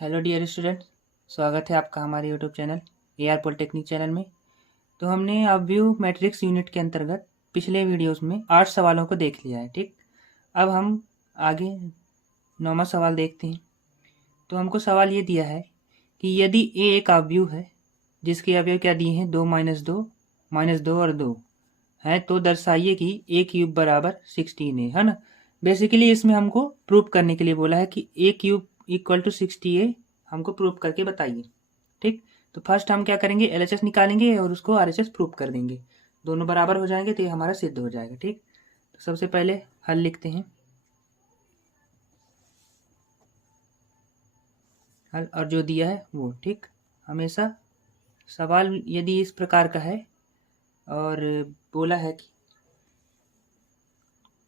Hello dear student, स्वागत है आपका हमारे YouTube channel AR polytechnic channel में। तो हमने अब व्यू मैट्रिक्स यूनिट के अंतर्गत पिछले वीडियोस में 8 सवालों को देख लिया है। ठीक, अब हम आगे 9वां सवाल देखते हैं। तो हमको सवाल ये दिया है कि यदि A एक अवयव है जिसके अवयव क्या दिए हैं, 2 - 2 और 2 है, तो दर्शाइए कि A क्यूब बराबर 16A है ना। बेसिकली इसमें हमको प्रूव करने के लिए बोला है कि A cube equal to 60A हमको प्रूव करके बताइए। ठीक, तो फर्स्ट हम क्या करेंगे, LHS निकालेंगे और उसको RHS प्रूव कर देंगे। दोनों बराबर हो जाएंगे तो ये हमारा सिद्ध हो जाएगा। ठीक, तो सबसे पहले हल लिखते हैं, हल और जो दिया है वो। ठीक, हमेशा सवाल यदि इस प्रकार का है और बोला है कि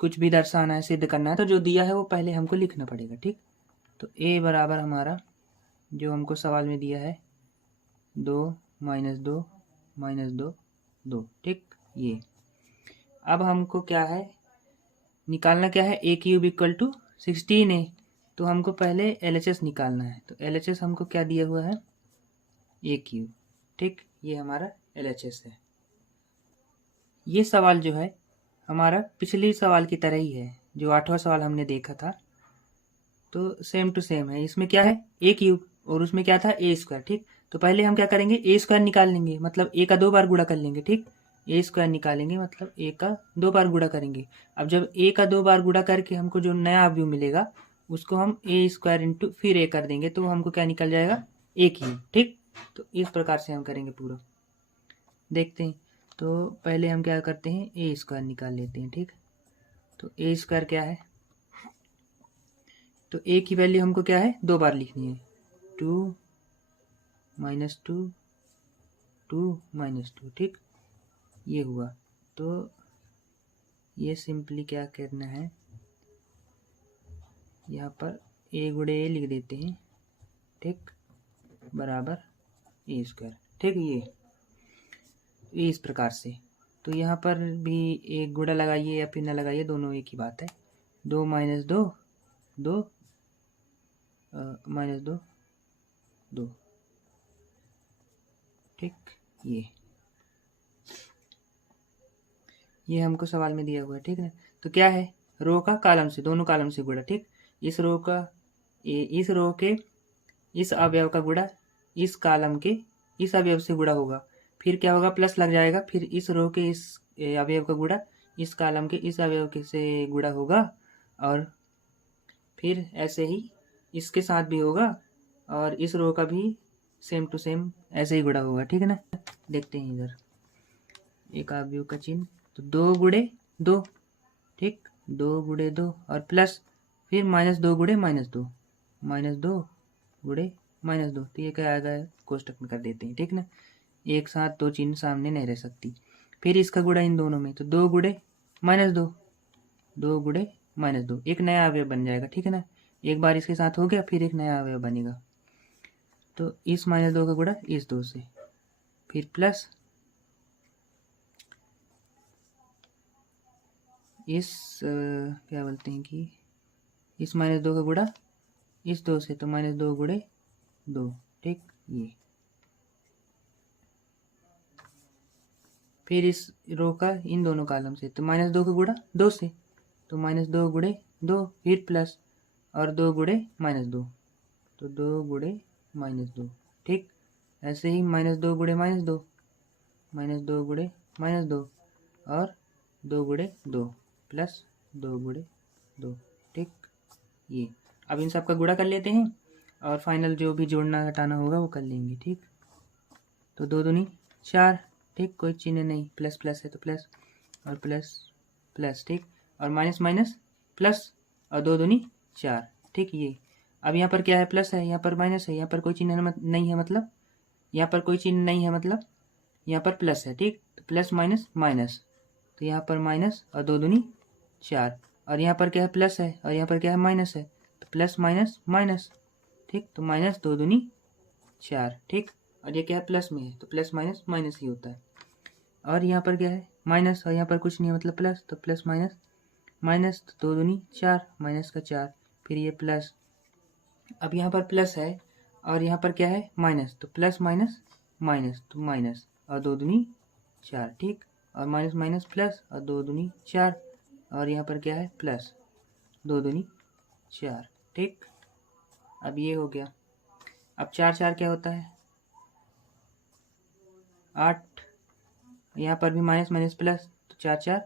कुछ भी दर्शाना है, सिद्ध करना है, तो जो दिया है वो पहले हमको लिखना पड़ेगा। ठीक, तो A बराबर हमारा जो हमको सवाल में दिया है 2 - 2 - 2 2। ठीक, ये अब हमको क्या है निकालना, क्या है, A cube equal to 16A। तो हमको पहले LHS निकालना है। तो LHS हमको क्या दिया हुआ है, A क्यूब। ठीक, ये हमारा LHS है। ये सवाल जो है हमारा पिछले सवाल की तरह ही है, जो 8वां सवाल हमने देखा था। तो सेम टू सेम है। इसमें क्या है, A क्यूब और उसमें क्या था, A स्क्वायर। ठीक, तो पहले हम क्या करेंगे, A स्क्वायर निकाल लेंगे, मतलब A का 2 बार गुणा कर लेंगे। ठीक, A स्क्वायर निकालेंगे मतलब A का 2 बार गुणा करेंगे। अब जब A का 2 बार गुणा करके हमको जो नया अवयव मिलेगा उसको हम A स्क्वायर इंटू फिर A कर देंगे, तो हमको क्या निकल जाएगा, A क्यूब। ठीक, तो इस प्रकार से हम करेंगे पूरा। देखते हैं, तो पहले हम क्या करते हैं, A स्क्वायर निकाल लेते हैं। ठीक, तो A स्क्वायर क्या है, तो A की वैल्यू हमको क्या है, 2 बार लिखनी है। 2 - 2 2 - 2। ठीक, ये हुआ। तो ये सिंपली क्या करना है, यहाँ पर A गुणे A लिख देते हैं। ठीक, बराबर A स्क्वायर। ठीक, ये इस प्रकार से। तो यहाँ पर भी एक गुणा लगाइए या फिर न लगाइए, दोनों एक ही बात है। 2 - 2 2 -2 2। ठीक, ये हमको सवाल में दिया हुआ है। ठीक है, तो क्या है, रो का कॉलम से, दोनों कॉलम से गुणा। ठीक, इस रो के इस अवयव का गुणा इस कॉलम के इस अवयव से गुणा होगा, फिर क्या होगा, प्लस लग जाएगा, फिर इस रो के इस अवयव का गुणा इस कॉलम के इस अवयव के से गुणा होगा, और फिर ऐसे ही इसके साथ भी होगा, और इस रो का भी सेम टू सेम ऐसे ही गुणा होगा। ठीक है ना। देखते हैं इधर एक अवयव का चिन्ह, तो 2 गुणे 2। ठीक, 2 गुणे 2 और प्लस फिर -2 गुणे -2 -2 गुणे -2। तो ये क्या आएगा, कोष्टक में कर देते हैं। ठीक ना, एक साथ दो चिन्ह सामने नहीं रह सकती। फिर इसका गुणा इन दोनों में, तो 2 गुणे -2 2 गुणे -2, एक नया अवयव बन जाएगा। ठीक है ना, एक बार इसके साथ हो गया, फिर एक नया अवयव बनेगा। तो इस -2 का गुणा इस 2 से, फिर प्लस इस क्या बोलते हैं कि इस -2 का गुणा इस 2 से, तो -2 गुणे 2। ठीक, ये फिर इस रो का इन दोनों कॉलम से, तो -2 का गुणा 2 से, तो -2 गुणे 2, फिर प्लस और 2 गुणे -2, तो 2 गुणे -2। ठीक, ऐसे ही -2 गुणे -2 -2 गुणे -2 और 2 गुणे 2 प्लस 2 गुणे 2। ठीक, ये अब इन सब का गुणा कर लेते हैं और फाइनल जो भी जोड़ना घटाना होगा वो कर लेंगे। ठीक, तो 2 दूनी 4। ठीक, कोई चिन्ह नहीं, प्लस प्लस है तो प्लस और प्लस प्लस। ठीक, और माइनस माइनस प्लस और 2 दूनी 4। ठीक, ये अब यहाँ पर क्या है, प्लस है, यहाँ पर माइनस है, यहाँ पर कोई चिन्ह नहीं है, मतलब यहाँ पर कोई चिन्ह नहीं है, मतलब यहाँ पर प्लस है। ठीक, तो प्लस माइनस माइनस, तो यहाँ पर माइनस और 2 दूनी 4, और यहाँ पर क्या है, प्लस है, और यहाँ पर क्या है, माइनस है, तो प्लस माइनस माइनस। ठीक, तो माइनस 2 दूनी 4। ठीक, और ये क्या है, प्लस में है, तो प्लस माइनस माइनस ही होता है। और यहाँ पर क्या है, माइनस, और यहाँ पर कुछ नहीं है, मतलब प्लस, तो प्लस माइनस माइनस, तो 2 दूनी 4, माइनस का 4, फिर ये प्लस। अब यहाँ पर प्लस है और यहाँ पर क्या है माइनस, तो प्लस माइनस माइनस, तो माइनस और 2 दूनी 4, ठीक। और माइनस माइनस प्लस और 2 दूनी 4, और यहाँ पर क्या है प्लस 2 दूनी 4, ठीक। अब ये हो गया। अब 4 4 क्या होता है 8, यहाँ पर भी माइनस माइनस प्लस, तो 4 4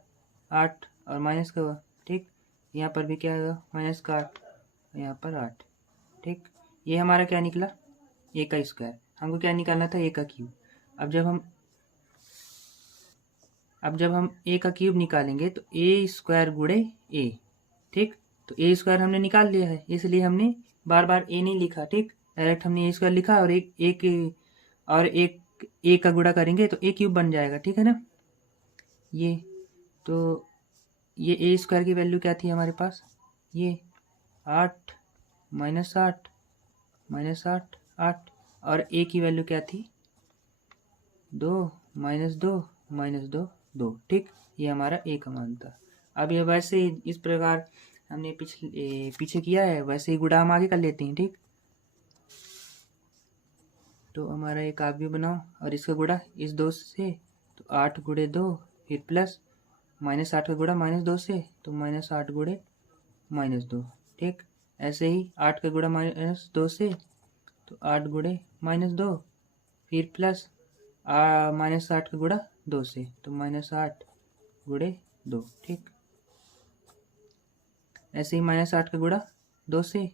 8 और माइनस का हुआ, ठीक। यहाँ पर भी क्या होगा माइनस का 8, यहाँ पर 8, ठीक। ये हमारा क्या निकला ए का स्क्वायर। हमको क्या निकालना था ए का क्यूब। अब जब हम ए का क्यूब निकालेंगे तो ए स्क्वायर गुणे ए, ठीक। तो ए स्क्वायर हमने निकाल लिया है, इसलिए हमने बार बार ए नहीं लिखा, ठीक। डायरेक्ट हमने ए स्क्वायर लिखा और एक ए का गुणा करेंगे तो ए क्यूब बन जाएगा, ठीक है ना। ये तो ये ए स्क्वायर की वैल्यू क्या थी हमारे पास, ये 8 माइनस 8 माइनस 8 8, और ए की वैल्यू क्या थी 2 माइनस 2 माइनस 2 2, ठीक। ये हमारा ए का मान था। अब ये वैसे ही इस प्रकार हमने पीछे किया है, वैसे ही गुणा हम आगे कर लेते हैं, ठीक। तो हमारा एक काव्य बनाओ और इसका गुणा इस 2 से, तो 8 गुणे 2 फिर प्लस माइनस 8 का गुणा माइनस 2 से, तो माइनस 8 गुणे माइनस 2, ठीक। ऐसे ही 8 का गुणा माइनस 2 से, तो 8 गुणे माइनस 2 फिर प्लस माइनस 8 का गुणा 2 से, तो माइनस 8 गुणे 2, ठीक। ऐसे ही माइनस 8 का गुणा 2 से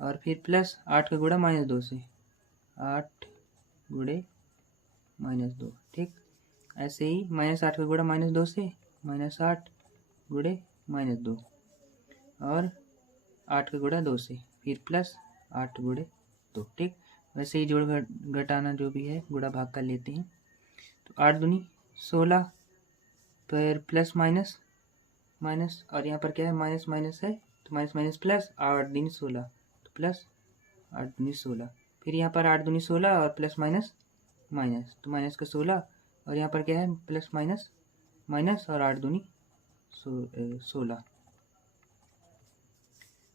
और फिर प्लस 8 का गुणा माइनस 2 से, 8 गुणे माइनस 2, ठीक। ऐसे ही माइनस 8 का गुणा माइनस 2 से, माइनस 8 गुणे माइनस 2 और 8 का गुणा 2 से, फिर प्लस 8 गुणे 2, ठीक। वैसे ही जोड़ घटाना जो भी है गुणा भाग कर लेते हैं। तो 8 दूनी 16, फिर प्लस माइनस माइनस, और यहाँ पर क्या है माइनस माइनस है, तो माइनस माइनस प्लस 8 दूनी 16, तो प्लस 8 दूनी 16, फिर यहाँ पर 8 दूनी 16 और प्लस माइनस माइनस, तो माइनस का 16, और यहाँ पर क्या है प्लस माइनस माइनस और 8 दूनी 16,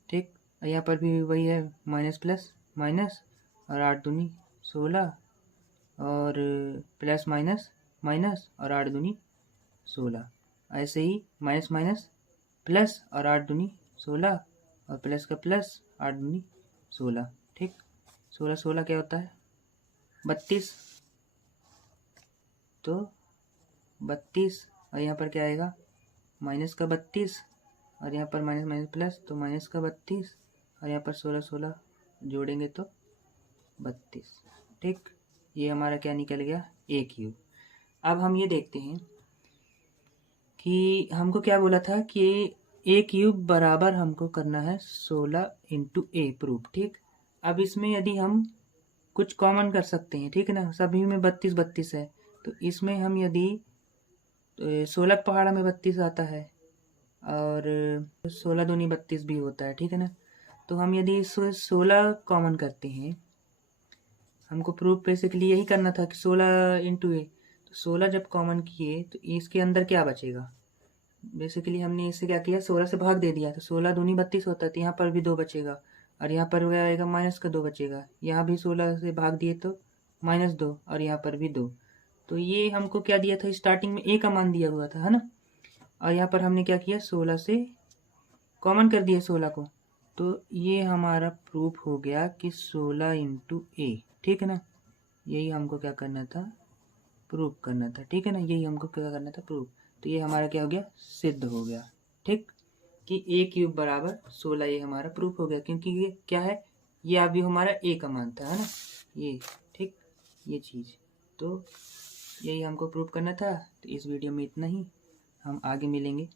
ठीक। यहाँ पर भी वही है माइनस प्लस माइनस और 8 दूनी 16 और प्लस माइनस माइनस और 8 दूनी 16। ऐसे ही माइनस माइनस प्लस और 8 दूनी 16 और प्लस का प्लस 8 दूनी 16, ठीक। 16 16 क्या होता है 32, तो 32, और यहाँ पर क्या आएगा माइनस का 32 और यहाँ पर माइनस माइनस प्लस, तो माइनस का 32 और यहाँ पर 16 16 जोड़ेंगे तो 32, ठीक। ये हमारा क्या निकल गया ए क्यूब। अब हम ये देखते हैं कि हमको क्या बोला था कि ए क्यूब बराबर हमको करना है 16 इंटू ए प्रूफ, ठीक। अब इसमें यदि हम कुछ कॉमन कर सकते हैं, ठीक है ना, सभी में 32 32 है, तो इसमें हम यदि 16 पहाड़ा में 32 आता है और 16 दूनी 32 भी होता है, ठीक है ना। तो हम यदि इस 16 कॉमन करते हैं, हमको प्रूफ बेसिकली यही करना था कि 16 इंटू ए, तो 16 जब कॉमन किए तो इसके अंदर क्या बचेगा, बेसिकली हमने इससे क्या किया 16 से भाग दे दिया, तो 16 दूनी 32 होता है, तो यहाँ पर भी 2 बचेगा और यहाँ पर क्या आएगा माइनस का 2 बचेगा, यहाँ भी 16 से भाग दिए तो माइनस 2 और यहाँ पर भी 2। तो ये हमको क्या दिया था स्टार्टिंग में ए का मान दिया हुआ था, है ना। और यहाँ पर हमने क्या किया 16 से कॉमन कर दिया 16 को, तो ये हमारा प्रूफ हो गया कि 16 इंटू ए, ठीक है ना। यही हमको क्या करना था प्रूफ करना था, ठीक है ना, यही हमको क्या करना था प्रूफ। तो ये हमारा क्या हो गया सिद्ध हो गया, ठीक, कि ए क्यूब बराबर 16, ये हमारा प्रूफ हो गया, क्योंकि ये क्या है ये अभी हमारा ए का मान था, है ना, ये, ठीक, ये चीज़। तो यही हमको प्रूफ करना था। तो इस वीडियो में इतना ही, हम आगे मिलेंगे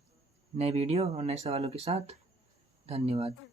नए वीडियो और नए सवालों के साथ। धन्यवाद।